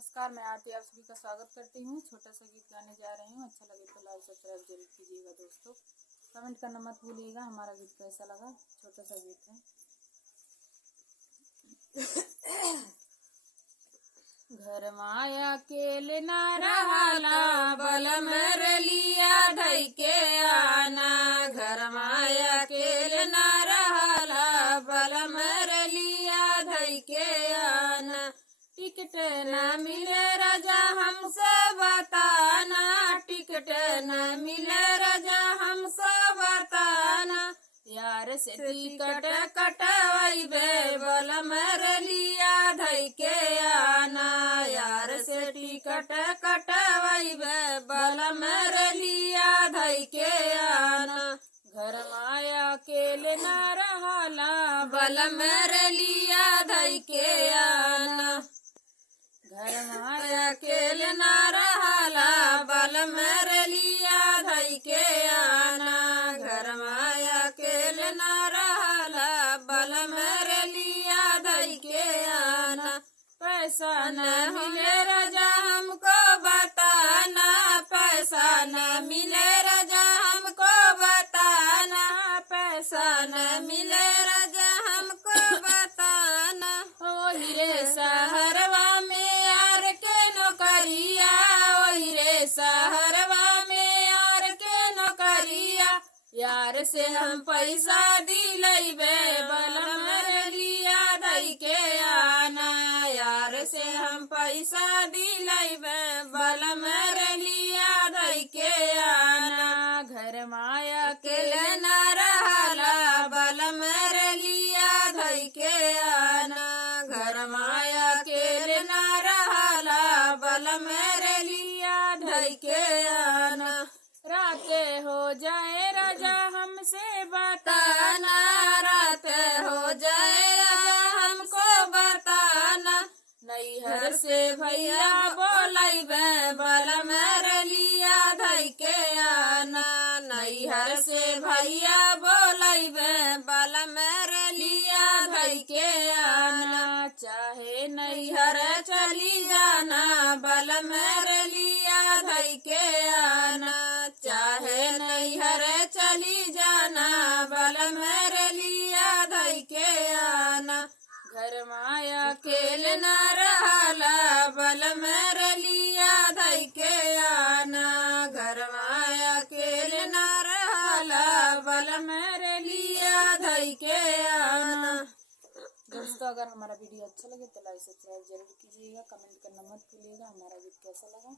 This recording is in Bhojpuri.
नमस्कार, मैं आरती आप सभी का स्वागत करती हूँ। छोटा सा गीत गाने जा रही हूँ। अच्छा लगे तो लाइक सब्सक्राइब जरूर कीजिएगा दोस्तों। कमेंट करना मत भूलिएगा हमारा गीत कैसा लगा। छोटा सा गीत है। घर माया केल ना रहाला बल मर लिया धई के आना। घर माया केल ना रहाला बल मर लिया धई के आना। टिकट न मिले राजा हमसे बताना। टिकट न मिले राजा हमसे बताना। यार से टिकट कटवाइबे बल मर लिया धई के आना। यार से टिकट कटवाइबे बल मर लिया धई के आना। घर माया केल ना रहाला बल मर लिया धई के आना। घर माया केल ना रहाला बल मर लिया धई के आना। घर माया केल ना रहाला बल मर लिया धई के आना। पैसा न मिले राजा हमको बताना। पैसा न मिले राजा हमको बताना। पैसा न मिले राजा हमको बताना। ओ हीरे सहरवा में यार के नौकरिया। ओ हीरे सहरवा में यार के नौकरिया। यार से हम पैसा दिलैबे बल मर लिया धई के आना। यार से हम पैसा दिलैबे बल मर लिया धई के आना। घर माया केल ना रहाला बल मर लिया धई के आना। घर माया केल ना रहाला बल मर लिया धई के आना। रात हो जाए राजा हमसे बताना। रात हो जाए राजा हमको बताना। नैहर से भैया बोलैबे बल मर लिया धई के आना। नैहर से भैया बोलैबे बल मर लिया धई के आना। चाहे नैहर चली जाना बल मर लिया धई के आना। चाहे नैहर चली जाना बल मर लिया धई के आना। घर माया केल ना रहाला बल मर लिया धई के आना। घर माया केल ना रहाला बल मर लिया धई के आना। दोस्तों, अगर हमारा वीडियो अच्छा लगे तो लाइक सब्सक्राइब जरूर कीजिएगा। कमेंट करना मत भूलिएगा हमारा गीत कैसा लगा।